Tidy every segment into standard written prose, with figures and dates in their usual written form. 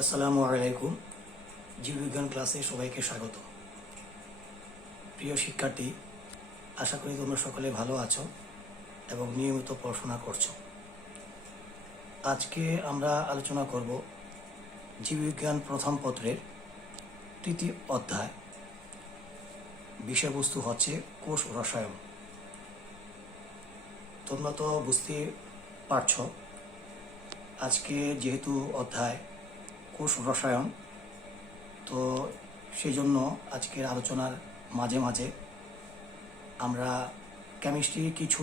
আসসালামু আলাইকুম। জীববিজ্ঞান ক্লাসে সবাইকে স্বাগত। প্রিয় শিক্ষার্থী, আশা করি তোমরা সকলে ভালো আছো এবং নিয়মিত পড়াশোনা করছো। আজকে আমরা আলোচনা করব জীববিজ্ঞান প্রথম পত্রের তৃতীয় অধ্যায়। বিষয়বস্তু হচ্ছে কোষ রসায়ন। তোমরা তো বুঝতে পারছো আজকে যেহেতু অধ্যায় কোষ রসায়ন, তো সেই জন্য আজকের আলোচনার মাঝে মাঝে আমরা কেমিস্ট্রির কিছু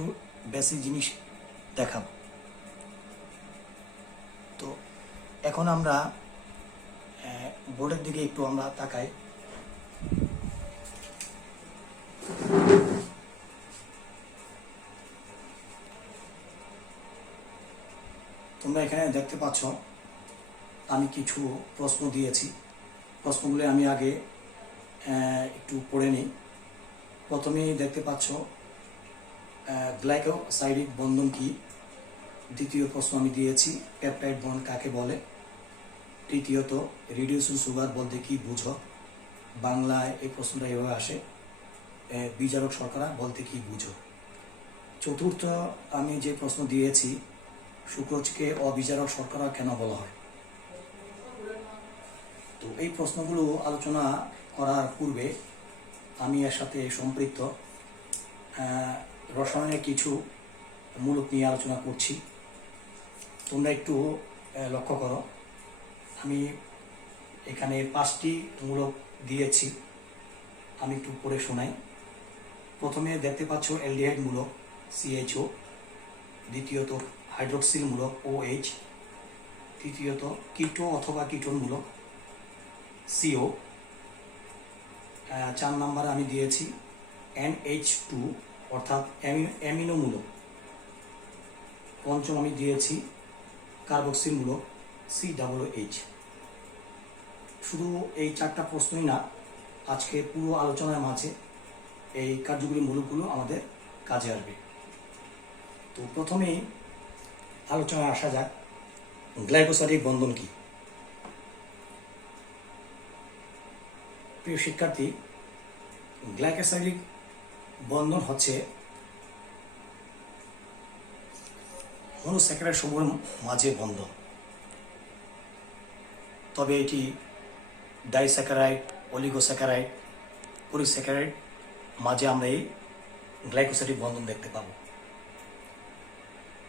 বেসিক জিনিস দেখাব। তো এখন আমরা বোর্ডের দিকে একটু আমরা তাকাই। তোমরা এখানে দেখতে পাচ্ছ আমি কিছু প্রশ্ন দিয়েছি। প্রশ্নগুলো আমি আগে একটু পড়ে নিই। প্রথমেই দেখতে পাচ্ছ গ্লাইকোসাইডিক বন্ধন কি। দ্বিতীয় প্রশ্ন আমি দিয়েছি পেপটাইড বন্ড কাকে বলে। তৃতীয়ত রিডিউসিং সুগার বলতে কি বুঝো। বাংলায় এই প্রশ্নটা এভাবে আসে, বিজারক শর্করা বলতে কি বুঝো। চতুর্থ আমি যে প্রশ্ন দিয়েছি সুক্রোজকে অবিজারক শর্করা কেন বলা হয়। তো এই প্রশ্নগুলো আলোচনা করার পূর্বে আমি এর সাথে সম্পৃক্ত রসায়নের কিছু মূলক নিয়ে আলোচনা করছি। তোমরা একটু লক্ষ্য করো, আমি এখানে 5টি মূলক দিয়েছি, আমি একটু পড়ে শোনাই। প্রথমে দেখতে পাচ্ছ অ্যালডিহাইড মূলক CHO, দ্বিতীয়ত হাইড্রোক্সিল মূলক OH, তৃতীয়ত কিটো অথবা কিটোন মূলক CO, 4 নম্বরে আমি দিয়েছি NH2 অর্থাৎ অ্যামিনো মূলক। পঞ্চম আমি দিয়েছি কার্বক্সিল মূলক COOH। শুধু এই 4টা প্রশ্নই না, আজকে পুরো আলোচনার মাঝে এই কার্যকরী মূলকগুলো আমাদের কাজে আসবে। তো প্রথমেই আলোচনায় আসা যাক গ্লাইকোসাইডিক বন্ধন কি। প্রিয় শিক্ষার্থী, গ্লাইকোসাইডিক বন্ধন হচ্ছে মনোস্যাকারাইড সমূহের মাঝে বন্ধন। তবে এটি ডাইস্যাকারাইড, অলিগোস্যাকারাইড, পলিস্যাকারাইড মাঝে আমরা এই গ্লাইকোসাইডিক বন্ধন দেখতে পাবো।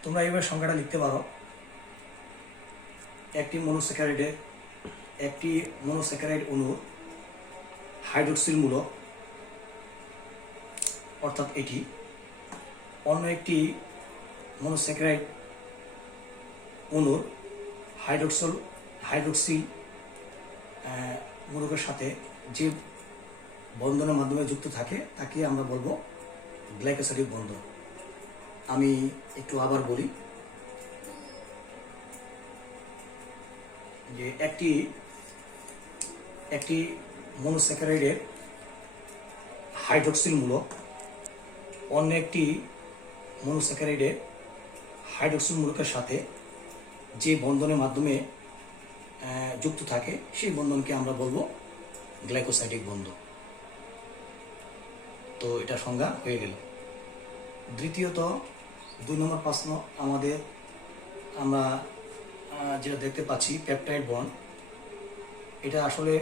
তোমরা এবার সংখ্যাটা লিখতে পারো। একটি মনোস্যাকারাইড অণুর হাইড্রোক্সিল মূলক অর্থাৎ এটি অন্য একটি মনোস্যাকারাইড অণুর হাইড্রোক্সিল মূলকের সাথে যে বন্ধনের মাধ্যমে যুক্ত থাকে তাকে আমরা বলবো গ্লাইকোসাইডিক বন্ধন। আমি একটু আবার বলি যে একটি মনোস্যাকারাইডের হাইড্রোক্সিল মূলক অন্য একটি মনোস্যাকারাইডের হাইড্রোক্সিল মূলকের সাথে যে বন্ধনের মাধ্যমে যুক্ত থাকে সেই বন্ধনকে আমরা বলবো গ্লাইকোসাইডিক বন্ধন। তো এটা সংজ্ঞা হয়ে গেল। দ্বিতীয়ত 2 নম্বর প্রশ্ন আমরা যেটা দেখতে পাচ্ছি পেপটাইড বন্ড। এটা আসলে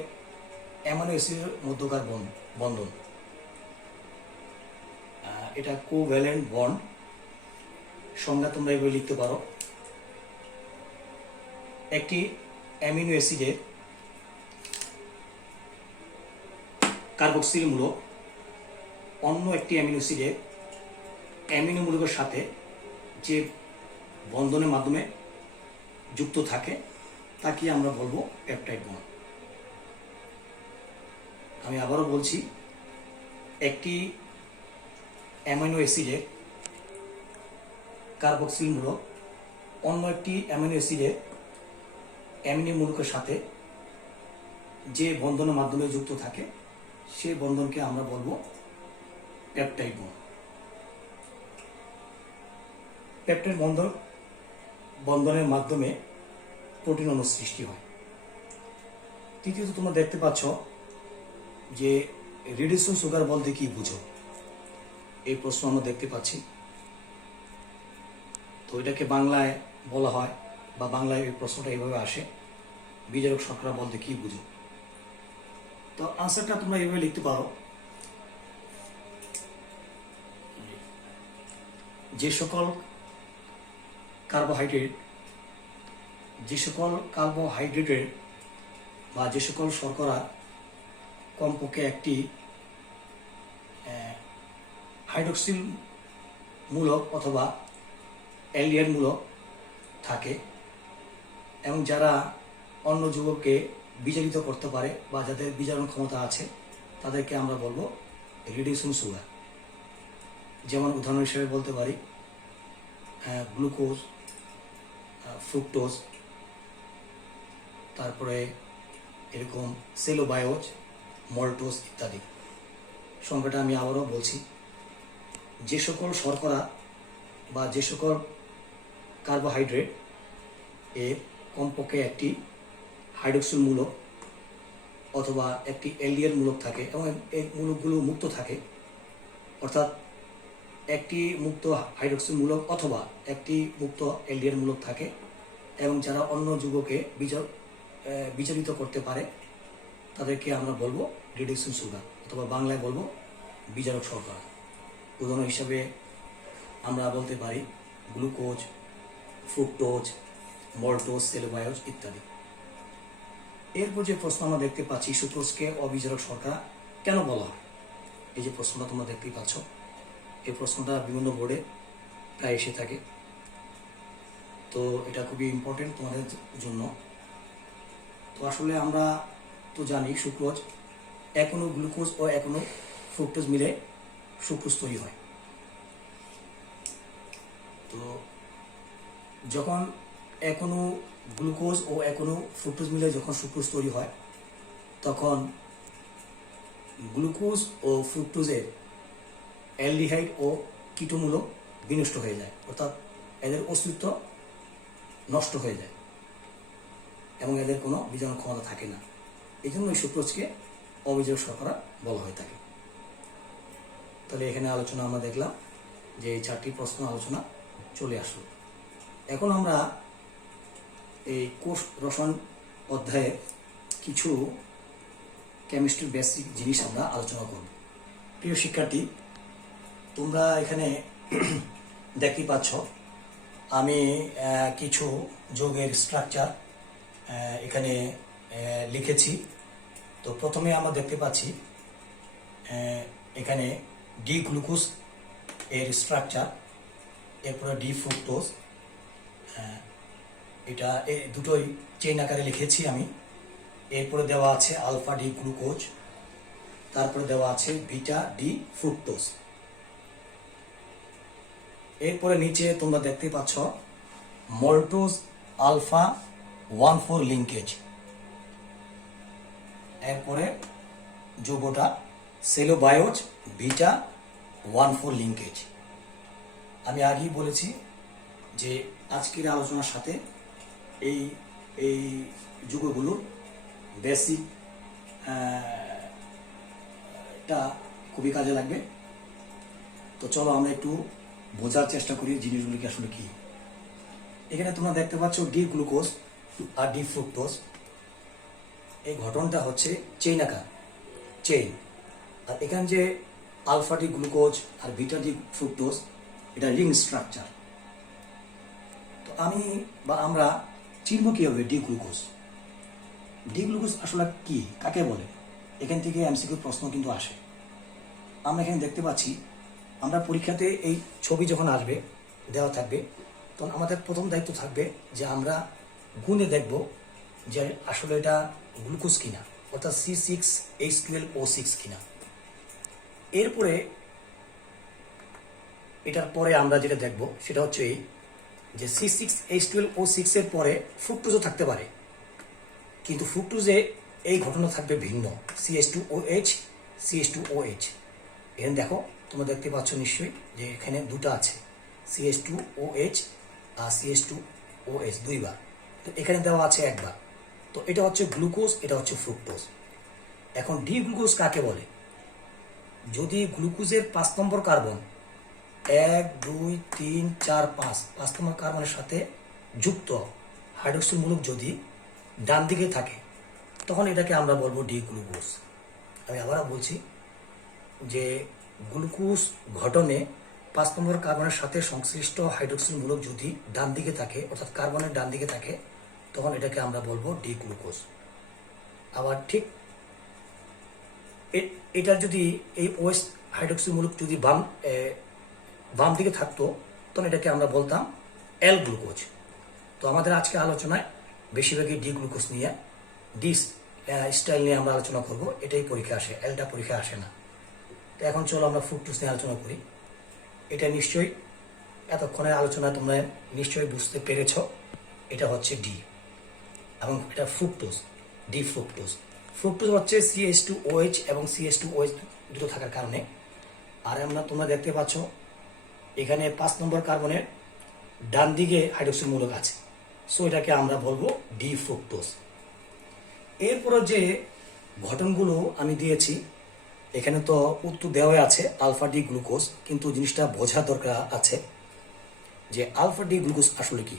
অ্যামাইনো অ্যাসিডের মধ্যকার বন্ধন। এটা কোভ্যালেন্ট বন্ড। সংজ্ঞা তোমরা এভাবে লিখতে পারো। একটি অ্যামিনো অ্যাসিডের কার্বক্সিল মূলক অন্য একটি অ্যামিনো অ্যাসিডের অ্যামিনো মূলকের সাথে যে বন্ধনের মাধ্যমে যুক্ত থাকে তাকে আমরা বলবো পেপটাইড বন্ড। আমি আবারও বলছি, একটি অ্যামিনো অ্যাসিডের কার্বক্সিল মূলক অন্য একটি অ্যামিনো অ্যাসিডের অ্যামিনো মূলকের সাথে যে বন্ধনের মাধ্যমে যুক্ত থাকে সেই বন্ধনকে আমরা বলবো পেপটাইড বন্ড। পেপটাইড বন্ধনের মাধ্যমে প্রোটিন অণু সৃষ্টি হয়। তৃতীয়ত তোমরা দেখতে পাচ্ছ যে রিডিউসিং সুগার বলতে কি বুঝো, এই প্রশ্ন আমরা দেখতে পাচ্ছি। তো এটাকে বাংলায় বলা হয় বা বাংলায় এই প্রশ্নটা এইভাবে আসে, বিজারক শর্করা বলতে কি বুঝো। তো আনসারটা তোমরা এইভাবে লিখতে পারো, যে সকল কার্বোহাইড্রেটের বা যে সকল শর্করা কমপক্ষে একটি হাইড্রক্সিল মূলক অথবা অ্যালডিহাইড মূলক থাকে এবং যারা অন্য যৌগকে বিজারিত করতে পারে বা যাদের বিজারণ ক্ষমতা আছে, তাদেরকে আমরা বলবো রিডিউসিং সুগার। যেমন উদাহরণ হিসেবে বলতে পারি গ্লুকোজ, ফ্রুক্টোজ, তারপরে এরকম সেলোবায়োজ, মল্টোজ ইত্যাদি। সংখ্যাটা আমি আবারও বলছি, যে সকল শর্করা বা যে সকল কার্বোহাইড্রেট এর কমপক্ষে একটি হাইড্রক্সিল মূলক অথবা একটি অ্যালডিহাইড মূলক থাকে এবং এই মূলকগুলো মুক্ত থাকে, অর্থাৎ একটি মুক্ত হাইড্রক্সিল মূলক অথবা একটি মুক্ত অ্যালডিহাইড মূলক থাকে এবং যারা অন্য যৌগকে বিচলিত করতে পারে, তাদেরকে আমরা বলবো রিডিউসিং সুগার অথবা বাংলায় বলবো বিজারক শর্করা। উদাহরণ হিসাবে আমরা বলতে পারি গ্লুকোজ, ফ্রুক্টোজ, মল্টোজ, সেলোবায়োজ ইত্যাদি। এরপর যে প্রশ্ন আমরা দেখতে পাচ্ছি, সুক্রোজকে অবিজারক শর্করা কেন বলা হয়, এই যে প্রশ্নটা তোমরা দেখতেই পাচ্ছ, এই প্রশ্নটা বিভিন্ন বোর্ডে প্রায় এসে থাকে। তো এটা খুবই ইম্পর্টেন্ট তোমাদের জন্য। তো আসলে আমরা তো জানি সুক্রোজ এখনো গ্লুকোজ ও এখনো ফ্রুক্টোজ মিলে সুক্রোজ তৈরি হয়। তো যখন এখনো গ্লুকোজ ও এখনো ফ্রুক্টোজ মিলে যখন সুক্রোজ তৈরি হয়, তখন গ্লুকোজ ও ফ্রুক্টোজের অ্যালডিহাইড ও কিটোমূলক বিনষ্ট হয়ে যায়, অর্থাৎ এদের অস্তিত্ব নষ্ট হয়ে যায় এবং এদের কোনো বিজারণ ক্ষমতা থাকে না। এই জন্য এই সুক্রোজকে অবিজারক শর্করা বলা হয়ে থাকে। তাহলে এখানে আলোচনা আমরা দেখলাম যে এই 4টি প্রশ্ন আলোচনা চলে আসলো। এখন আমরা এই কোষ রসায়ন অধ্যায়ে কিছু কেমিস্ট্রির বেসিক জিনিস আমরা আলোচনা করব। প্রিয় শিক্ষার্থী, তোমরা এখানে দেখতেই পাচ্ছ আমি কিছু যৌগের স্ট্রাকচার এখানে লিখেছি। তো প্রথমে আমরা দেখতে পাচ্ছি এখানে ডি গ্লুকোজ এর স্ট্রাকচার, এরপরে ডি ফ্রুক্টোজ, এটা এই দুটোই চেইন আকারে লিখেছি আমি। এরপরে দেওয়া আছে আলফা ডি গ্লুকোজ, তারপরে দেওয়া আছে বিটা ডি ফ্রুক্টোজ। এরপরে নিচে তোমরা দেখতে পাচ্ছ মল্টোজ আলফা 1,4 লিঙ্কেজ, এরপরে যৌগটা সেলোবায়োজ বিটা 1,4 লিঙ্কেজ। আমি আগেই বলেছি যে আজকের আলোচনার সাথে এই এই যৌগগুলোর বেসিক এটা খুবই কাজে লাগবে। তো চলো আমরা একটু বোঝার চেষ্টা করি জিনিসগুলি কি আসলে কি। এখানে তোমরা দেখতে পাচ্ছ ডি গ্লুকোজ আর ডি ফ্রুক্টোজ, এই ঘটনাটা হচ্ছে চেইন আকার, চেইন। আর এখানে যে আলফা ডি গ্লুকোজ আর বিটা ডি ফ্রুক্টোজ, এটা রিং স্ট্রাকচার। তো আমরা চিনব কিভাবে ডি গ্লুকোজ? ডি গ্লুকোজ আসলে কি, কাকে বলে? এখান থেকে এমসিকিউ প্রশ্ন কিন্তু আসে। আমরা এখানে দেখতে পাচ্ছি, আমরা পরীক্ষাতে এই ছবি যখন আসবে দেওয়া থাকবে, তখন আমাদের প্রথম দায়িত্ব থাকবে যে আমরা গুণে দেখব যে আসলে এটা গ্লুকোজ কিনা, অর্থাৎ C6H12O6 কিনা। এরপরে এটার পরে আমরা যেটা দেখব সেটা হচ্ছে এই যে C6H12O6 এর পরে ফ্রুক্টোজও থাকতে পারে, কিন্তু ফ্রুক্টোজে এই ঘটনা থাকবে ভিন্ন, CH2OH CH2OH। এখানে দেখো, তোমরা দেখতে পাচ্ছ নিশ্চয়ই যে এখানে দুটো আছে, CH2OH আর CH2OH দুইবার। তো এখানে দেওয়া আছে একবার। তো তো এটা হচ্ছে গ্লুকোজ, এটা হচ্ছে ফ্রুক্টোজ। এখন ডি গ্লুকোজ কাকে বলে? যদি গ্লুকোজের 5 নম্বর কার্বন 1 2 3 4 5 নম্বর কার্বনের সাথে যুক্ত হাইড্রোক্সিল মূলক যদি ডান দিকে থাকে তখন এটাকে আমরা বলবো ডি গ্লুকোজ। আমি আবারও বলছি যে গ্লুকোজ গঠনে 5 নম্বর কার্বনের সাথে সংশ্লিষ্ট হাইড্রোক্সিল মূলক যদি ডান দিকে থাকে, অর্থাৎ কার্বনের ডান দিকে থাকে, তখন এটাকে আমরা বলবো ডি গ্লুকোজ। আবার ঠিক এটার যদি এই ওএস হাইড্রোক্সিল মূলক যদি বাম দিকে থাকতো তখন এটাকে আমরা বলতাম এল গ্লুকোজ। তো আমাদের আজকে আলোচনায় বেশিরভাগই ডি গ্লুকোজ নিয়ে, ডি স্টাইল নিয়ে আমরা আলোচনা করব। এটাই পরীক্ষা আসে, এলটা পরীক্ষা আসে না। তো এখন চলো আমরা ফ্রুক্টোজ নিয়ে আলোচনা করি। এটা নিশ্চয়ই এতক্ষণের আলোচনা তোমরা নিশ্চয়ই বুঝতে পেরেছ, এটা হচ্ছে ডি এবং এটা ফ্রুক্টোজ, ডি ফ্রুক্টোজ। ফ্রুক্টোজ হচ্ছে CH2OH এবং CH2OH দুটো থাকার কারণে। আর তোমরা দেখতে পাচ্ছ এখানে 5 নম্বর কার্বনের ডান দিকে হাইড্রোক্সিল মূলক আছে, সো এটাকে আমরা বলবো ডি ফ্রুক্টোজ। এরপরে যে ঘটনগুলো আমি দিয়েছি এখানে তো উত্তর দেওয়া আছে আলফা ডি গ্লুকোজ, কিন্তু জিনিসটা বোঝার দরকার আছে যে আলফা ডি গ্লুকোজ আসলে কি।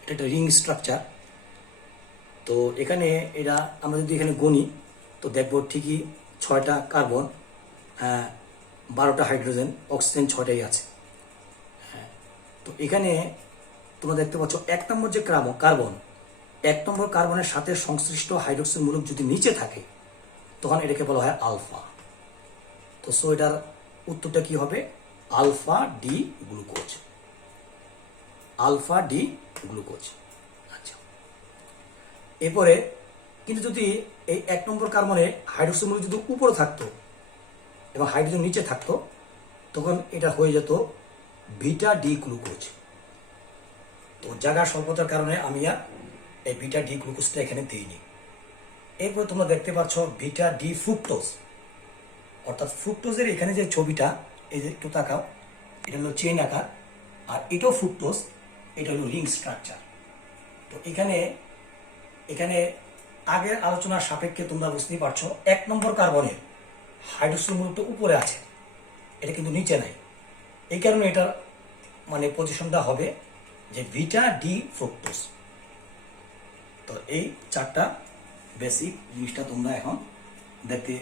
এটা একটা রিং স্ট্রাকচার। তো এখানে এরা আমরা যদি এখানে গণি তো দেখবো ঠিকই 6টা কার্বন, 12টা হাইড্রোজেন, অক্সিজেন 6টাই আছে। তো এখানে তোমরা দেখতে পাচ্ছ 1 নম্বর যে কার্বন, 1 নম্বর কার্বনের সাথে সংশ্লিষ্ট হাইড্রোক্সিল মূলক যদি নিচে থাকে তখন এটাকে বলা হয় আলফা। তো সো এটার উত্তরটা কি হবে? Alpha D glucose, alpha D glucose. আচ্ছা, এরপরে কিন্তু যদি এই 1 নম্বর কার্বনে হাইড্রোক্সিল মূলক যদি উপরে থাকতো এবং হাইড্রোজেন নিচে থাকতো তখন এটা হয়ে যেত বিটা ডি গ্লুকোজ। তো জায়গা স্বল্পতার কারণে আমি আর এই বিটা ডি গ্লুকোজটা এখানে দিইনি। এরপর তোমরা দেখতে পাচ্ছ বিটা ডি ফ্রুক্টোজ, অর্থাৎ ফ্রুক্টোজের এখানে যে ছবিটা, এই যে একটু তাকাও, এটা হলো চেইন আকার, আর এটাও ফ্রুক্টোজ, এটা হলো রিং স্ট্রাকচার। তো এখানে আগের আলোচনার সাপেক্ষে তোমরা বুঝতেই পারছো 1 নম্বর কার্বনের হাইড্রোক্সিল মূলকটা উপরে আছে, এটা কিন্তু নিচে নাই। এই কারণে এটার মানে পজিশনটা হবে যে বিটা ডি ফ্রুক্টোজ। তো এই 4টা বেসিক জিনিসটা তোমরা এখন দেখতে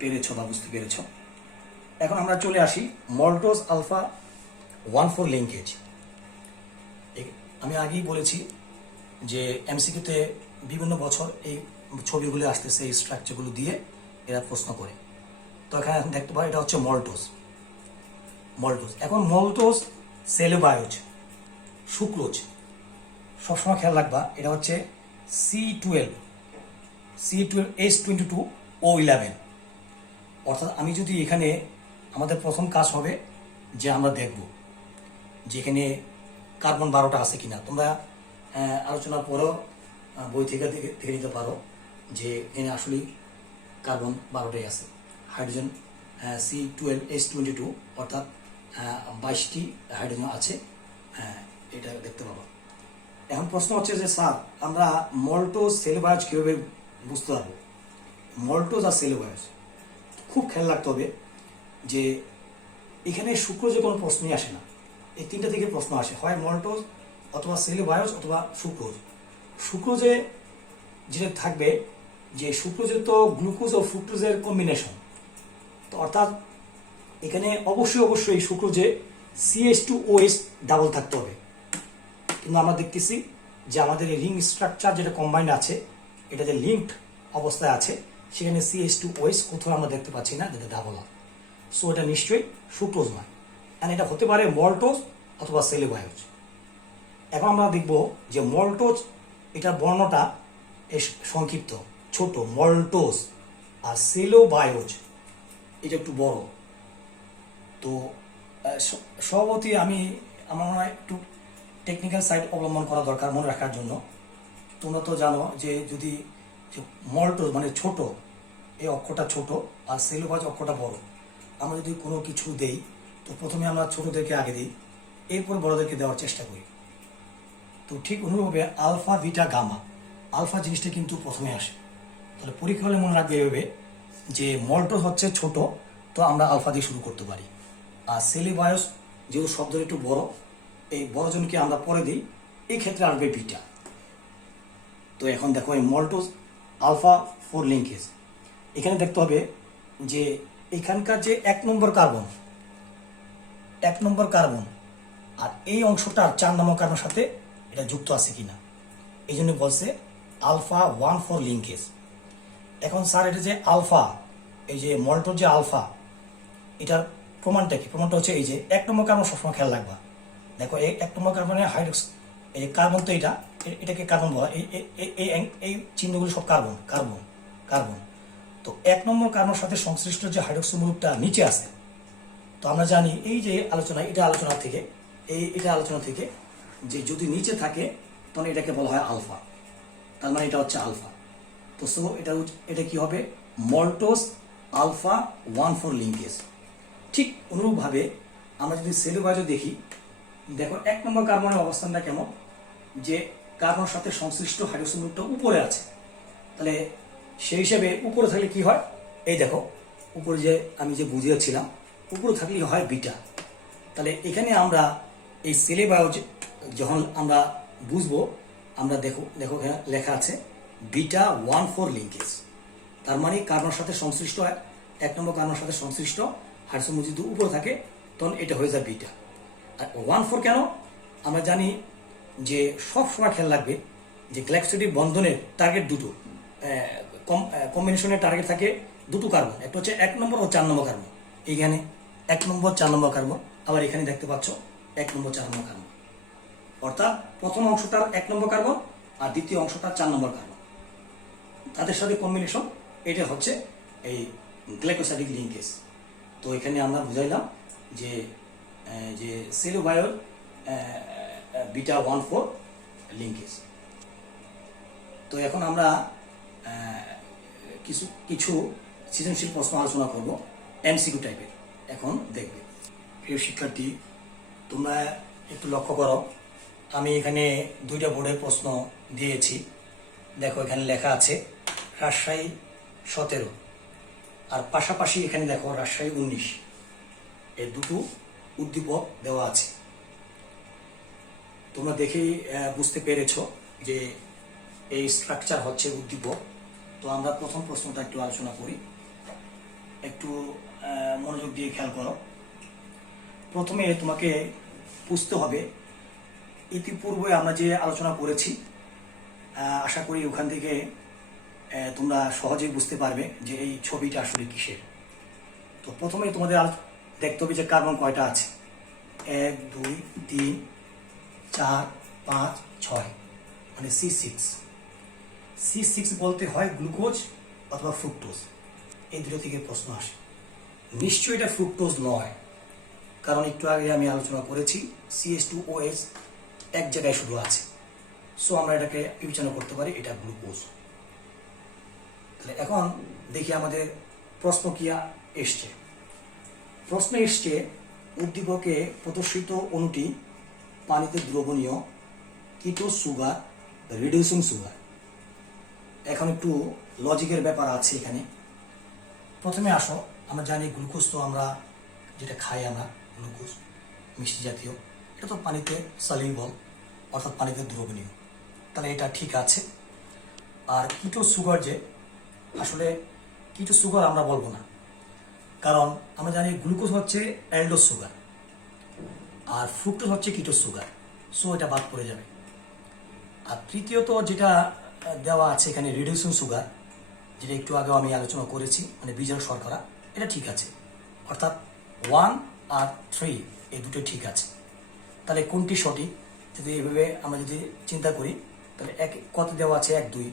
পেরেছো বা বুঝতে পেরেছো। এখন আমরা চলে আসি মল্টোজ আলফা 1,4 লিঙ্কেজ। আমি আগেই বলেছি যে এমসিকিউতে বিভিন্ন বছর এই ছবিগুলো আসতেছে, এই স্ট্রাকচারগুলো দিয়ে এরা প্রশ্ন করে। তো এখানে এখন দেখতে পাই এটা হচ্ছে মল্টোজ। এখন মল্টোজ সেলুবায়োজ, সুক্রোজ, সবসময় খেয়াল রাখবা এটা হচ্ছে C12H22O11। অর্থাৎ আমি যদি এখানে আমাদের প্রথম কাজ হবে যে আমরা দেখব যে এখানে কার্বন 12টা আছে কিনা। তোমরা আলোচনার পরেও বই থেকে দেখে নিতে পারো যে এখানে আসলে কার্বন 12টাই আছে। হাইড্রোজেন C12H22 অর্থাৎ 22টি হাইড্রোজেন আছে, এটা দেখতে পাবো। এখন প্রশ্ন হচ্ছে যে স্যার আমরা মল্টোজ সেলুবায়োজ কিভাবে বুঝতে পারবো? মল্টোজ আর সেলুবায়োজ খুব খেয়াল রাখতে হবে যে এখানে সুক্রোজে কোনো প্রশ্নই আসে না। এই 3টা থেকে প্রশ্ন আসে, হয় মল্টোজ অথবা সেলুবায়োজ অথবা সুক্রোজ। সুক্রোজে যেটা থাকবে যে সুক্রোজে তো গ্লুকোজ ও ফ্রুক্টোজের কম্বিনেশন, তো অর্থাৎ এখানে অবশ্যই সুক্রোজে CH2OH ডাবল থাকতে হবে। কিন্তু আমরা দেখতেছি যে আমাদের এই রিং স্ট্রাকচার যেটা কম্বাইন্ড আছে, এটা যে লিঙ্কড অবস্থায় আছে, সেখানে CH2OH কোথাও আমরা দেখতে পাচ্ছি না যেটা ডাবল হয়। সো এটা নিশ্চয়ই সুক্রোজ নয়, অ্যান্ড এটা হতে পারে মল্টোজ অথবা সেলুবায়োজ। এখন আমরা দেখব যে মল্টোজ এটার বর্ণটা সংক্ষিপ্ত ছোট মল্টোজ, আর সেলুবায়োজ এটা একটু বড়। তো সভাপতি আমার মনে হয় একটু টেকনিক্যাল সাইড অবলম্বন করা দরকার মনে রাখার জন্য। তোমরা তো জানো যে যদি মল্টোজ মানে ছোট, এই অক্ষরটা ছোট আর সেলুবায়োজ অক্ষরটা বড়। আমরা যদি কোনো কিছু দেই তো প্রথমে আমরা ছোটদেরকে আগে দিই, এরপর বড়দেরকে দেওয়ার চেষ্টা করি। তো ঠিক অনুরূপে আলফা বিটা গামা আলফা জিনিসটা কিন্তু প্রথমে আসে। তাহলে পরীক্ষা হলে মনে রাখবে এভাবে যে মল্টোজ হচ্ছে ছোট, তো আমরা আলফা দিয়ে শুরু করতে পারি। আর সেলিবায়োস যেহেতু শব্দটা একটু বড়, এই বড় জনকে আমরা পরে দিই, এই ক্ষেত্রে আসবে বিটা। তো এখন দেখো এই মল্টোজ আলফা 4 লিঙ্কেজ, এখানে দেখতে হবে যে এখানকার যে 1 নম্বর কার্বন আর এই অংশটা 4 নম্বর কার্বনের সাথে এটা যুক্ত আছে কিনা, এই জন্য বলছে আলফা 1,4 লিঙ্কেজ। এখন স্যার এটা যে আলফা, এই যে মল্টোর যে আলফা, এটার প্রমাণটা কি? প্রমাণটা হচ্ছে এই যে 1 নম্বর কার্বন সবসময় খেয়াল রাখবা। দেখো এই 1 নম্বর কার্বনের হাইড্রোক্স, এই কার্বন, তো এটাকে কার্বন বলা, এই চিহ্নগুলি সব কার্বন। তো 1 নম্বর কার্বনের সাথে সংশ্লিষ্ট যে হাইড্রোক্সিল গ্রুপটা নিচে আছে, তো আমরা জানি এই যে এটা আলোচনা থেকে যে যদি নিচে থাকে তখন এটাকে বলা হয় আলফা, তার মানে এটা হচ্ছে আলফা। তো সো এটা কি হবে? Maltose alpha 1,4 linkage. ঠিক অনুরূপভাবে আমরা যদি সেলুলোজ দেখি, দেখো 1 নম্বর কার্বনের অবস্থানটা কেমন, যে কার্বনের সাথে সংশ্লিষ্ট হাইড্রোক্সিল গ্রুপটা উপরে আছে। তাহলে সেই হিসেবে উপরে থাকলে কি হয়, এই দেখো উপরে যে আমি যে বুঝিয়েছিলাম, উপরে থাকলে হয় বিটা। তাহলে এখানে আমরা এই সেলেবায়োজ যখন আমরা বুঝবো, আমরা দেখো এখানে লেখা আছে বিটা 1,4 লিঙ্কেজ। তার মানে কার্বনের সাথে সংশ্লিষ্ট 1 নম্বর কার্বনের সাথে সংশ্লিষ্ট হাইড্রোক্সিল গ্রুপ যদি উপরে থাকে তখন এটা হয়ে যায় বিটা। আর 1,4 কেন? আমরা জানি যে সব সময় খেয়াল রাখবে যে গ্লাইকোসিডিক বন্ধনের টার্গেট দুটো, কম্বিনেশনের টার্গেট থাকে দুটো কার্বন, একটা হচ্ছে 1 নম্বর ও 4 নম্বর কার্বন। এইখানে 1 নম্বর 4 নম্বর কার্বন, আবার এখানে দেখতে পাচ্ছ 1 নম্বর 4 নম্বর কার্বন। অর্থাৎ প্রথম অংশটার 1 নম্বর কার্বন আর দ্বিতীয় অংশটার 4 নম্বর কার্বন, তাদের সাথে কম্বিনেশন, এটা হচ্ছে এই গ্লাইকোসাইডিক লিঙ্কেজ। তো এখানে আমরা বুঝাইলাম যে সেলুলোজ বিটা 1,4 লিঙ্কেজ। তো এখন আমরা কিছু সৃজনশীল প্রশ্ন আলোচনা করব, এমসিকিউ টাইপের। এখন দেখবে প্রিয় শিক্ষার্থী, তোমরা একটু লক্ষ্য করো, আমি এখানে 2টা বোর্ডের প্রশ্ন দিয়েছি। দেখো এখানে লেখা আছে রাজশাহী 17, আর পাশাপাশি এখানে দেখো রাজশাহী 19, এই দুটো উদ্দীপক দেওয়া আছে। তোমরা দেখেই বুঝতে পেরেছ যে এই স্ট্রাকচার হচ্ছে উদ্দীপক। তো আমরা প্রথম প্রশ্নটা একটু আলোচনা করি, একটু মনোযোগ দিয়ে খেয়াল করো। প্রথমে তোমাকে বুঝতে হবে, ইতিপূর্বে আমরা যে আলোচনা করেছি, আশা করি ওখান থেকে তোমরা সহজেই বুঝতে পারবে যে এই ছবিটা আসলে কিসের। তো প্রথমে তোমাদের দেখতে হবে যে কার্বন কয়টা আছে, 1 2 3 4 5 6, মানে C6 বলতে হয় গ্লুকোজ অথবা ফ্রুক্টোজ, এই দুটো থেকে প্রশ্ন আসে। নিশ্চয়ই এটা ফ্রুক্টোজ নয়, কারণ একটু আগে আমি আলোচনা করেছি CH2OH এক জায়গায় শুধু আছে, সো আমরা এটাকে বিবেচনা করতে পারি এটা গ্লুকোজ। তাহলে এখন দেখি আমাদের প্রশ্ন কি এসছে। প্রশ্ন এসছে উদ্দীপকে প্রদর্শিত অণুটি পানিতে দ্রবণীয় কিটো সুগার, রিডিউসিং সুগার। এখন একটু লজিকের ব্যাপার আছে এখানে। প্রথমে আসো, আমরা জানি গ্লুকোজ তো আমরা যেটা খাই, আমরা গ্লুকোজ মিষ্টি জাতীয়, এটা তো পানিতে সলিউবল, অর্থাৎ পানিতে দ্রবণীয়, তাহলে এটা ঠিক আছে। আর কিটো সুগার, যে আসলে কিটো সুগার আমরা বলবো না, কারণ আমরা জানি গ্লুকোজ হচ্ছে অ্যালডোজ সুগার আর ফ্রুক্টোজ হচ্ছে কিটো সুগার, সো এটা বাদ পড়ে যাবে। আর তৃতীয়ত যেটা দেওয়া আছে এখানে রিডিউসিং সুগার, যেটা একটু আগেও আমি আলোচনা করেছি, মানে বিজয় শর্করা, এটা ঠিক আছে। অর্থাৎ 1 আর 3 এই দুটো ঠিক আছে। তাহলে কোনটি সঠিক যদি এভাবে আমরা যদি চিন্তা করি, তাহলে কতে দেওয়া আছে 1 2,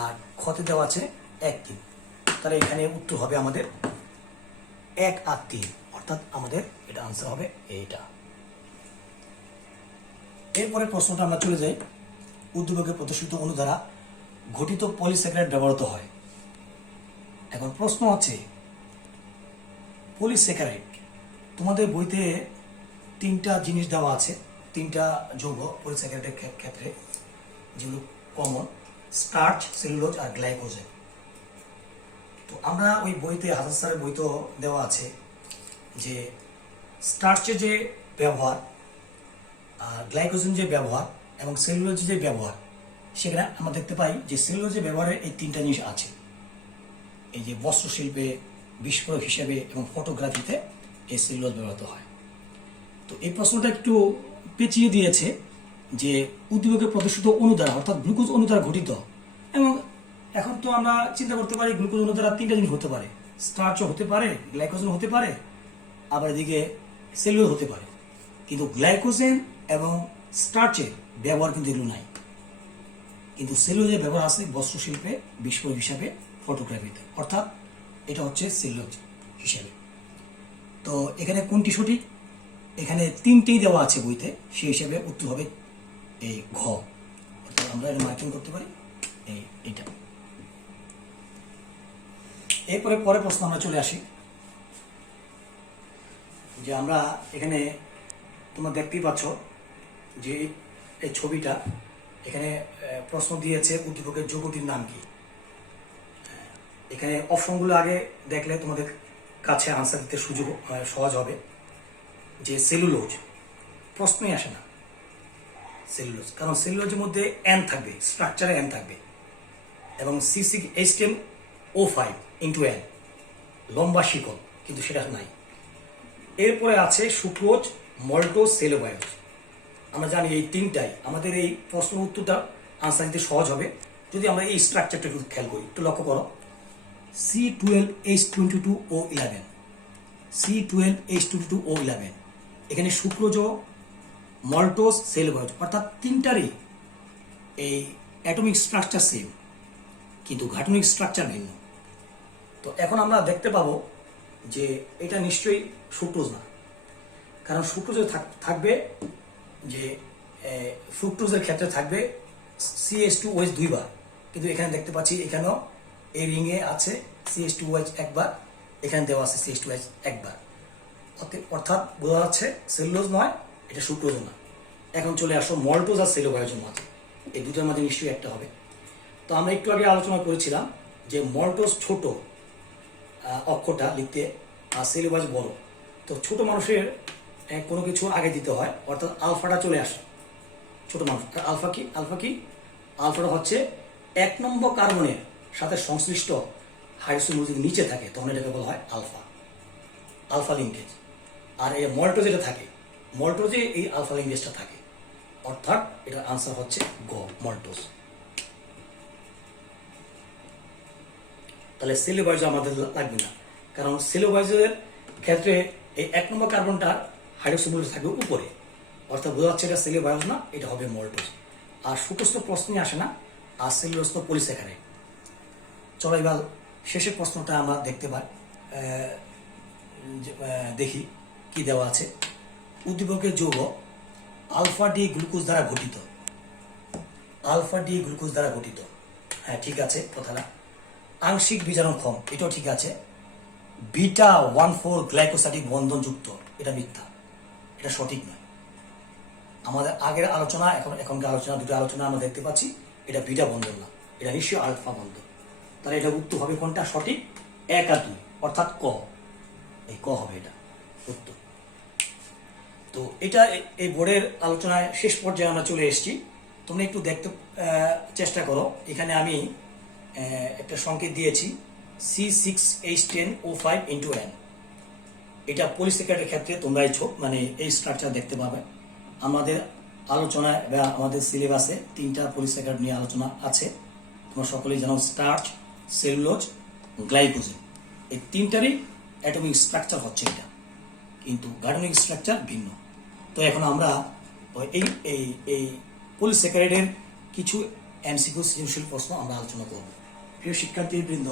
আর খতে দেওয়া আছে 1 3, তাহলে এখানে উত্তর হবে আমাদের 1 আর 3, অর্থাৎ আমাদের এটা আনসার হবে এইটা। এরপরে প্রশ্নটা আমরা চলে যাই, উদ্দীপকে প্রদর্শিত অণু দ্বারা গঠিত পলিস্যাকারাইড ব্যবহৃত হয়। এখন প্রশ্ন হচ্ছে পলিস্যাকারাইড, তোমাদের বইতে 3টা জিনিস দেওয়া আছে, 3টা যৌগ পলিস্যাকারাইডের ক্ষেত্রে, যেগুলো কমন, স্টার্চ, সেলুলোজ আর গ্লাইকোজেন। তো আমরা ওই বইতে, হাসান স্যারের বইতে দেওয়া আছে যে স্টার্চের যে ব্যবহার আর গ্লাইকোজেন যে ব্যবহার এবং সেলুলোজের যে ব্যবহার, সেখানে আমরা দেখতে পাই যে সেলুলোজের ব্যবহারে এই তিনটা জিনিস আছে। এই যে বস্ত্র শিল্পে বিস্ফোরক হিসেবে এবং ফটোগ্রাফিতে এই সেলুলোজ ব্যবহৃত হয়। তো এই প্রশ্নটা একটু পেঁচিয়ে দিয়েছে যে উদ্দীপকে প্রদর্শিত অণু দ্বারা, অর্থাৎ গ্লুকোজ অণু দ্বারা গঠিত। এবং এখন তো আমরা চিন্তা করতে পারি গ্লুকোজ অণু দ্বারা তিনটা জিনিস হতে পারে, স্টার্চও হতে পারে, গ্লাইকোজেন হতে পারে, আবার এদিকে সেলুলোজ হতে পারে। কিন্তু গ্লাইকোজেন এবং স্টার্চের ব্যবহার কিন্তু এগুলো নাই। কিন্তু সেলুলোজের ব্যবহার আছে বস্ত্র শিল্পে বিস্ফোরক হিসাবে, ফটোগ্রাফিতে, অর্থাৎ এটা হচ্ছে সেলুলোজ হিসাবে। তো এখানে কোনটি সঠিক? এখানে তিনটেই দেওয়া আছে বইতে, সেই হিসাবে উত্তর হবে এই ঘ। অর্থাৎ আমরা এটা মার্কিং করতে পারি এইটা। এরপরে পরের প্রশ্ন আমরা চলে আসি যে আমরা এখানে তোমরা দেখতেই পাচ্ছ যে এই ছবিটা, এখানে প্রশ্ন দিয়েছে উদ্দীপকের যৌগটির নাম কি। এখানে অপশনগুলো আগে দেখলে তোমাদের কাছে আনসার দিতে সুযোগ সহজ হবে। যে সেলুলোজ, প্রশ্নই আসে না সেলুলোজ, কারণ সেলুলোজের মধ্যে এন থাকবে, স্ট্রাকচারে এন থাকবে, এবং C6H10O5 ইন্টু এন, লম্বা শিকল, কিন্তু সেটা নাই। এরপরে আছে সুক্রোজ, মল্টোজ, সেলুলোজ। আমরা জানি এই তিনটাই আমাদের এই প্রশ্ন উত্তরটা আনসার দিতে সহজ হবে যদি আমরা এই স্ট্রাকচারটা একটু খেয়াল করি। একটু লক্ষ্য করো, C12H22O11, C12H22O11, এখানে সুক্রোজ, মল্টোজ, সেলুলোজ, অর্থাৎ তিনটারই এই অ্যাটমিক স্ট্রাকচার সেম, কিন্তু গাঠনিক স্ট্রাকচার ভিন্ন। তো এখন আমরা দেখতে পাবো যে এটা নিশ্চয়ই সুক্রোজ না, কারণ সুক্রোজে থাকবে যে ফ্রুক্টোজের ক্ষেত্রে থাকবে CH2OH দুইবার, কিন্তু এখানে দেখতে পাচ্ছি এখানেও এই রিংয়ে আছে CH2OH একবার, এখানে দেওয়া আছে CH2OH একবার, অর্থাৎ বোঝা যাচ্ছে সেলুলোজ নয়, এটা সুক্রোজ না। এখন চলে আসো মল্টোজ আর সেলুলোজের মাঝে, এই দুটোর মাঝে নিশ্চয়ই একটা হবে। তো আমরা একটু আগে আলোচনা করেছিলাম যে মল্টোজ ছোট অক্ষরটা লিখতে আর সেলুলোজ বড়। তো ছোট মানুষের কোনো কিছু আগে দিতে হয়, অর্থাৎ আলফাটা চলে আসে ছোট মানুষ। আলফা কি? আলফাটা হচ্ছে 1 নম্বর কার্বনের সাথে সংশ্লিষ্ট হাইড্রোজেন যদি নিচে থাকে তখন এটাকে বলা হয় আলফা লিঙ্কেজ। আর এই মল্টোজ যেটা থাকে, মল্টোজে এই আলফা লিঙ্কেজটা থাকে, অর্থাৎ এটার আনসার হচ্ছে গ, মল্টোজ। তাহলে সেলুলোজ আমাদের লাগবে না, কারণ সেলুলোজের ক্ষেত্রে এই 1 নম্বর কার্বনটার হাইড্রোক্সিল থাকবে উপরে, অর্থাৎ বোঝা যাচ্ছে এটা সেলুলোজ না, এটা হবে মল্টোজ। আর সুক্রোজ তো প্রশ্নই আসে না, আর সেলুলোজ তো পলিস্যাকারাইড। চলো এবার শেষের প্রশ্নটা আমরা দেখি কি দেওয়া আছে। উদ্দীপকের যৌগ আলফা ডি গ্লুকোজ দ্বারা গঠিত। আলফা ডি গ্লুকোজ দ্বারা গঠিত, হ্যাঁ ঠিক আছে কথাটা। আংশিক বীজাণুক্ষম, এটাও ঠিক আছে। বিটা 1,4 গ্লাইকোসাইডিক বন্ধনযুক্ত, এটা মিথ্যা, এটা সঠিক নয়। আমাদের আগের আলোচনা এখনকার আলোচনা, দুটো আলোচনা আমরা দেখতে পাচ্ছি এটা বিটা বন্ধন না, এটা নিশ্চয়ই আলফা বন্ধন। তাহলে এটা উত্তর হবে কোনটা সঠিক? 1 আর 2, অর্থাৎ ক, এই ক হবে এটা উত্তর। তো এটা এই বোর্ডের আলোচনায় শেষ পর্যায়ে আমরা চলে এসেছি। তোমরা একটু দেখতে চেষ্টা করো, এখানে আমি একটা সংকেত দিয়েছি C6H10O5 ইন্টু N। এটা পলিস্যাকারাইডের ক্ষেত্রে তোমরা এই স্ট্রাকচার দেখতে পাবে। আমাদের আলোচনায় বা আমাদের সিলেবাসে 3টা পলিস্যাকারাইড নিয়ে আলোচনা আছে। তোমরা সকলেই জানো স্টার্চ, সেলুলোজ, গ্লাইকোজেন, এই তিনটারই অ্যাটমিক স্ট্রাকচার হচ্ছে এটা, কিন্তু গাঠনিক স্ট্রাকচার ভিন্ন। তো এখন আমরা এই এই এই পলিস্যাকারাইডের কিছু এমসিকিউ সৃজনশীল প্রশ্ন আমরা আলোচনা করব। প্রিয় শিক্ষার্থীবৃন্দ,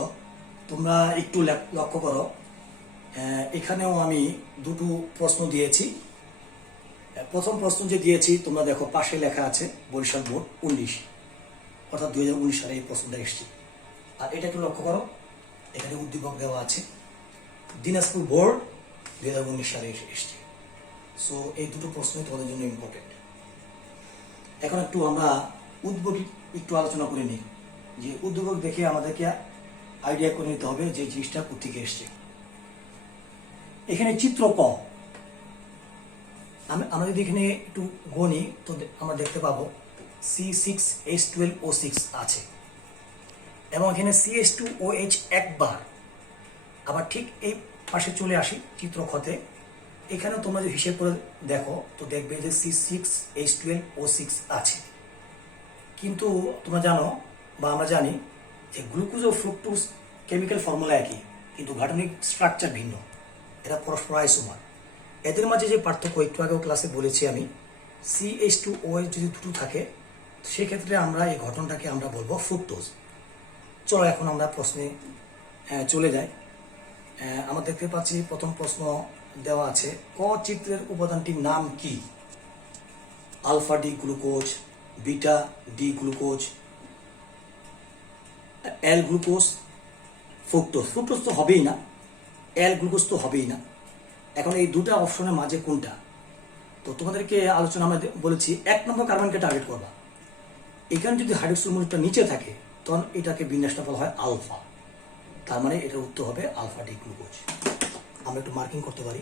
তোমরা একটু লক্ষ্য করো, এখানেও আমি দুটো প্রশ্ন দিয়েছি। প্রথম প্রশ্ন যে দিয়েছি তোমরা দেখো পাশে লেখা আছে বরিশাল বোর্ড 19, অর্থাৎ 2019 সালে এই প্রশ্নটা এসেছে। আর এটা একটু লক্ষ্য করো, এখানে উদ্দীপক দেওয়া আছে দিনাজপুর বোর্ড 2019 সালে এসেছে। সো এই দুটো প্রশ্নই তোমাদের জন্য ইম্পর্টেন্ট। এখন একটু আমরা উদ্যোগ একটু আলোচনা করে নিই, যে উদ্যোগ দেখে আমাদেরকে আইডিয়া করে নিতে হবে যে জিনিসটা কোথেকে এসছে। এখানে চিত্র ক, আমরা যদি এখানে একটু গণি তো আমরা দেখতে পাবো C6H12O6 আছে, এবং এখানে CH2OH একবার। আবার ঠিক এই পাশে চলে আসি চিত্র খতে, এখানে তোমরা যদি হিসেব করে দেখো তো দেখবে যে C6H12O6 আছে। কিন্তু তোমরা জানো বা আমরা জানি যে গ্লুকোজ ও ফ্রুক্টোজ কেমিক্যাল ফর্মুলা একই, কিন্তু গাঠনিক স্ট্রাকচার ভিন্ন, এরা পরস্পর আইসোমার। এদের মাঝে যে পার্থক্য একটু আগেও ক্লাসে বলেছি আমি, CH2OH যদি দুটো থাকে সেক্ষেত্রে আমরা এই ঘটনাটাকে আমরা বলবো ফ্রুক্টোজ। চলো এখন আমরা প্রশ্নে চলে যাই। আমরা দেখতে পাচ্ছি প্রথম প্রশ্ন দেওয়া আছে, ক চিত্রের উপাদানটির নাম কি? Alpha D glucose, beta D glucose, L glucose, fructose. Fructose তো হবেই না, এল গ্লুকোজ তো হবেই না। এখন এই দুটা অপশনের মাঝে কোনটা? তো তোমাদেরকে আলোচনা আমরা বলেছি 1 নম্বর কার্বনকে টার্গেট করবা। এখানে যদি হাইড্রোক্সিল মূলকটা নিচে থাকে তখন এটাকে বিন্যাসটা বলা হয় আলফা, তার মানে এটার উত্তর হবে আলফা ডি গ্লুকোজ। আমরা একটু মার্কিং করতে পারি।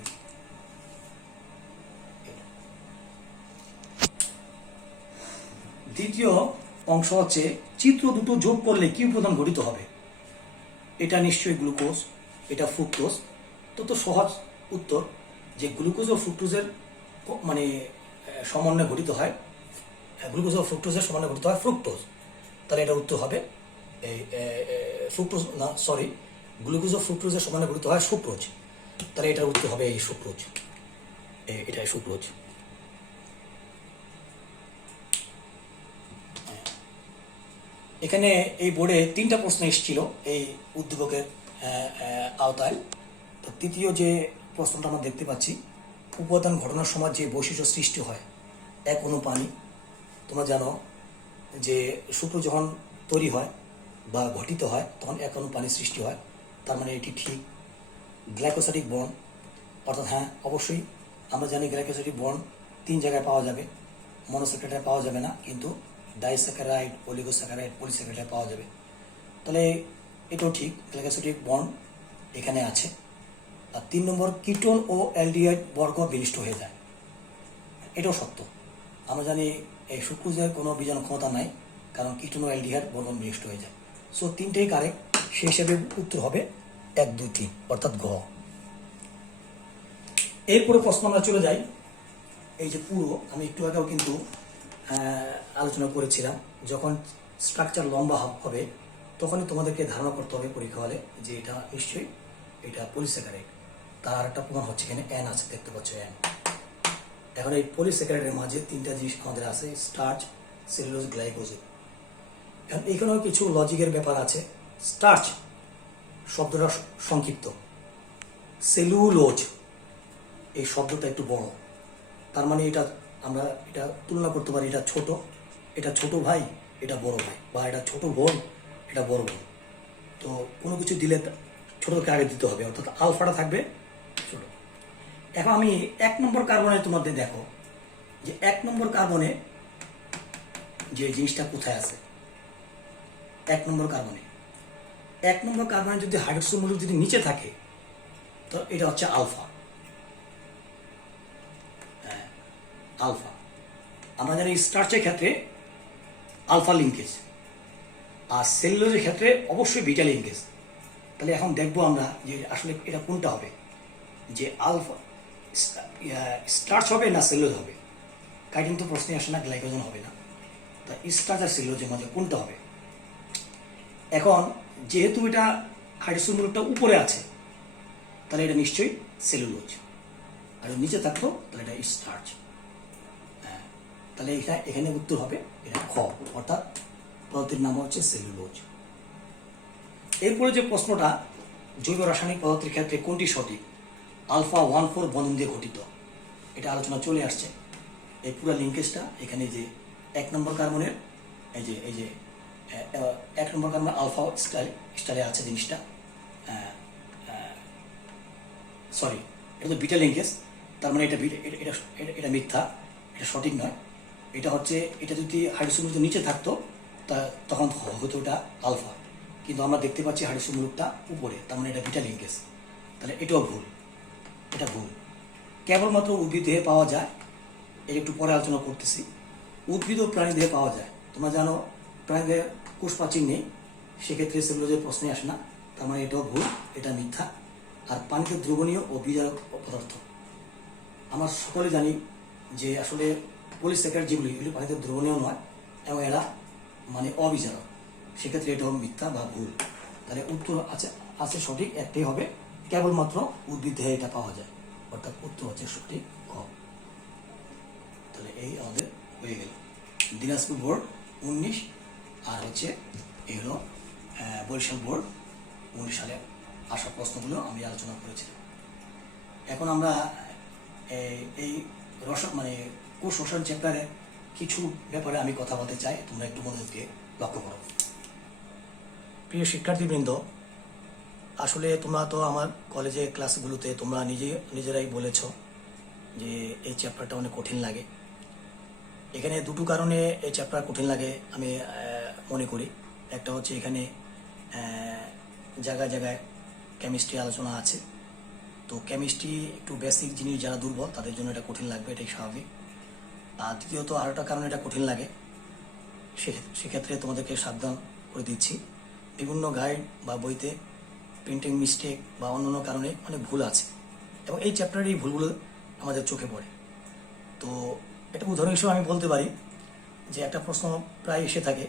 দ্বিতীয় অংশ হচ্ছে, চিত্র দুটো যোগ করলে কি উপাদান গঠিত হবে? এটা নিশ্চয়ই গ্লুকোজ, এটা ফ্রুক্টোজ। তো সহজ উত্তর যে গ্লুকোজ ও ফ্রুক্টোজের মানে সমন্বয়ে গঠিত হয়, গ্লুকোজ ও ফ্রুক্টোজের সমন্বয়ে গঠিত হয় ফ্রুক্টোজ। তাহলে এটা উত্তর হবে এই ফ্রুক্টোজ না, সরি, গ্লুকোজ ও ফ্রুক্টোজের সমন্বয়ে গঠিত হয় সুক্রোজ। তাহলে এটার উত্তর হবে এই সুক্রোজ, এটাই সুক্রোজ। এখানে এই বোর্ডে 3টা প্রশ্ন এসেছিল এই উদ্দীপকের আওতায়। তো তৃতীয় যে প্রশ্নটা আমরা দেখতে পাচ্ছি, উপাদান ঘটনার সময় যে বৈশিষ্ট্য সৃষ্টি হয়, এক অণু পানি। তোমরা জানো যে শুক্র যখন তৈরি হয় বা গঠিত হয় তখন এক অণু পানি সৃষ্টি হয়, তার মানে এটি ঠিক। গ্লাইকোসাইডিক বন্ড, অর্থাৎ হ্যাঁ অবশ্যই আমরা জানি গ্লাইকোসাইডিক বন্ড 3 জায়গায় পাওয়া যাবে, মনোস্যাকারাইডে পাওয়া যাবে না, কিন্তু ডাইস্যাকারাইড, অলিগোস্যাকারাইড, পলিস্যাকারাইডে পাওয়া যাবে। তাহলে এটাও ঠিক, গ্লাইকোসাইডিক বন্ড এখানে আছে। আর 3 নম্বর, কিটোন ও অ্যালডিহাইড বর্গ বিনিষ্ট হয়ে যায়, এটাও সত্য। আমরা জানি এই সুক্রোজের কোনো বীজাণু ক্ষমতা নাই, কারণ কিটোন ও অ্যালডিহাইড বর্গ বিনিষ্ট হয়ে যায়। সো 3টেই কারেক্ট, সেই হিসাবে উত্তর হবে 1, 2, 3 অর্থাৎ ঘ। এরপরে প্রশ্ন আমরা চলে যাই। এই যে পুরো আমি একটু আগেও কিন্তু আলোচনা করেছিলাম, যখন স্ট্রাকচার লম্বা হবে তখনই তোমাদেরকে ধারণা করতে হবে পরীক্ষা হলে যে এটা নিশ্চয়ই এটা পলিস্যাকারাইড। তার আরেকটা প্রমাণ হচ্ছে, এখানে এন আছে, দেখতে পাচ্ছ এন। এখন এই পলিস্যাকারাইডের মাঝে 3টা জিনিস আমাদের আছে, স্টার্চ, সেলুলোজ, গ্লাইকোজ। এখন এখানেও কিছু লজিকের ব্যাপার আছে। স্টার্চ শব্দটা সংক্ষিপ্ত, সেলুলোজ এই শব্দটা একটু বড়, তার মানে এটা আমরা এটা তুলনা করতে পারি, এটা ছোট, এটা ছোট ভাই, এটা বড় ভাই, বা এটা ছোট বোন, এটা বড় বোন। তো কোনো কিছু দিলে ছোটকে আগে দিতে হবে, অর্থাৎ আলফাটা থাকবে ছোট। এখন আমি 1 নম্বর কার্বনে তোমাদের দেখো যে 1 নম্বর কার্বনে যে জিনিসটা কোথায় আছে। 1 নম্বর কার্বনে, 1 নম্বর কার্বনে যদি হাইড্রোক্সিল মূলক যদি নিচে থাকে তো এটা হচ্ছে আলফা। আলফা আমরা জানি স্টার্চের ক্ষেত্রে আলফা লিঙ্কেজ, আর সেলুলোজের ক্ষেত্রে অবশ্যই বিটা লিঙ্কেজ। তাহলে এখন দেখবো আমরা যে আসলে এটা কোনটা হবে, যে আলফা স্টার্চ হবে না সেলুলোজ হবে। কাইটিন তো প্রশ্নে আসে না, গ্লাইকোজেন হবে না। তা স্টার্চ আর সেলুলোজের মধ্যে কোনটা হবে? এখন যেহেতু এটা হাইড্রোক্সিল মূলকটা উপরে আছে তাহলে এটা নিশ্চয়ই সেলুলোজ, আর নিচে থাকতো তাহলে এটা স্টার্চ। তাহলে এখানে উত্তর হবে এটা খ, অর্থাৎ পদার্থের নাম হচ্ছে সেলুলোজ। এরপরে যে প্রশ্নটা, জৈব রাসায়নিক পদার্থের ক্ষেত্রে কোনটি সঠিক? আলফা 1,4 বন্ধন দিয়ে গঠিত, এটা আলোচনা চলে আসছে। এই পুরো লিঙ্কেজটা এখানে যে 1 নম্বর কার্বনের এই যে 1 নম্বর কার্বন আলফা স্টাইলে আছে জিনিসটা, সরি এটা তো বিটা লিঙ্কেজ, তার মানে এটা মিথ্যা, এটা সঠিক নয়, এটা হচ্ছে, এটা যদি হাইড্রোক্সি গ্রুপ নিচে থাকতো তখন হতো এটা আলফা, কিন্তু আমরা দেখতে পাচ্ছি হাইড্রোক্সি গ্রুপটা উপরে, তার মানে এটা বিটা লিঙ্কেজ। তাহলে এটাও ভুল, এটা ভুল। কেবলমাত্র উদ্ভিদ দেহে পাওয়া যায়, এর একটু পরে আলোচনা করতেছি। উদ্ভিদ ও প্রাণী দেহে পাওয়া যায়। তোমরা জানো প্রাণীদের কোষ প্রাচীর নেই, সেক্ষেত্রে সেলুলোজের প্রশ্নই আসে না, তার মানে এটাও ভুল, এটা মিথ্যা। আর পানিতে দ্রবণীয় ও বিজারক পদার্থ, আমরা সকলে জানি যে আসলে পলিস্যাকারাইড যেগুলি, এগুলি পানিতে দ্রবণীয় নয় এবং এরা মানে অবিজারক, সেক্ষেত্রে এটাও মিথ্যা বা ভুল। তাহলে উত্তর আছে সঠিক একটাই হবে, কেবলমাত্র উদ্ভিদ দেহে এটা পাওয়া যায়, অর্থাৎ উত্তর হচ্ছে সঠিক ক। তাহলে এই আমাদের হয়ে গেল দিনাজপুর বোর্ড 19, আর হচ্ছে এই হলো বরিশাল বোর্ড 19 সালে আসা প্রশ্নগুলো আমি আলোচনা করেছিলাম। এখন আমরা এই মানে কোষ রসায়ন চ্যাপ্টারে কিছু ব্যাপারে আমি কথা বলতে চাই, তোমরা একটু মনোযোগকে লক্ষ্য করো। প্রিয় শিক্ষার্থীবৃন্দ, আসলে তোমরা তো আমার কলেজে ক্লাসগুলোতে তোমরা নিজেরাই বলেছ যে এই চ্যাপ্টারটা অনেক কঠিন লাগে। এখানে দুটো কারণে এই চ্যাপ্টার কঠিন লাগে আমি মনে করি। একটা হচ্ছে এখানে জায়গায় জায়গায় কেমিস্ট্রি আলোচনা আছে, তো কেমিস্ট্রি একটু বেসিক জিনিস যারা দুর্বল তাদের জন্য এটা কঠিন লাগবে, এটাই স্বাভাবিক। আর দ্বিতীয়ত আরও একটা কারণে এটা কঠিন লাগে, সেক্ষেত্রে তোমাদেরকে সাবধান করে দিচ্ছি, বিভিন্ন গাইড বা বইতে প্রিন্টিং মিস্টেক বা অন্যান্য কারণে অনেক ভুল আছে, এবং এই চ্যাপ্টারের এই ভুলগুলো আমাদের চোখে পড়ে। তো এটা উদাহরণ হিসেবে আমি বলতে পারি যে একটা প্রশ্ন প্রায় এসে থাকে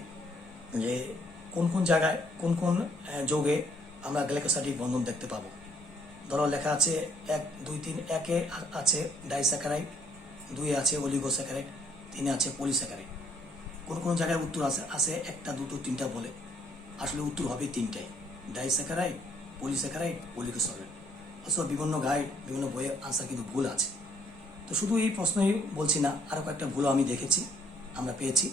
যে কোন কোন জায়গায় কোন কোন যৌগে আমরা গ্লাইকোসাইডিক বন্ধন দেখতে পাবো। ধরো লেখা আছে 1, 2, 3, 1-এ আছে ডাইস্যাকারাইড, 2-এ আছে অলিগোস্যাকারাইড, 3-এ আছে পলিস্যাকারাইড। কোন কোন জায়গায় উত্তর আছে 1টা, 2টো, 3টা বলে, আসলে উত্তর হবে 3টাই, ডাইস্যাকারাইড, পলিস্যাকারাইড, অলিগোস্যাকারাইড। অথবা বিভিন্ন গাইড বিভিন্ন বইয়ের আনসার কিন্তু ভুল আছে। তো শুধু এই প্রশ্নই বলছি না, আরও কয়েকটা ভুলও আমি দেখেছি, আমরা পেয়েছি।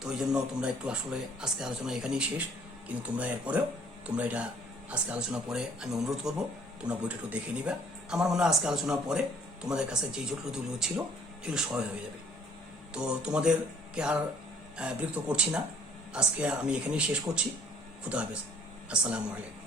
তো এই জন্য তোমরা একটু আসলে আজকে আলোচনা এখানেই শেষ, কিন্তু তোমরা এরপরেও তোমরা এটা আজকে আলোচনা পরে আমি অনুরোধ করবো তোমরা বইটা একটু দেখে নিবে। আমার মনে হয় আজকে আলোচনার পরে তোমাদের কাছে যেই জটিলতাগুলো ছিল এগুলো সহজ হয়ে যাবে। তো তোমাদেরকে আর বিরক্ত করছি না, আজকে আমি এখানেই শেষ করছি। খুদা হাফেজ, আসসালামু আলাইকুম।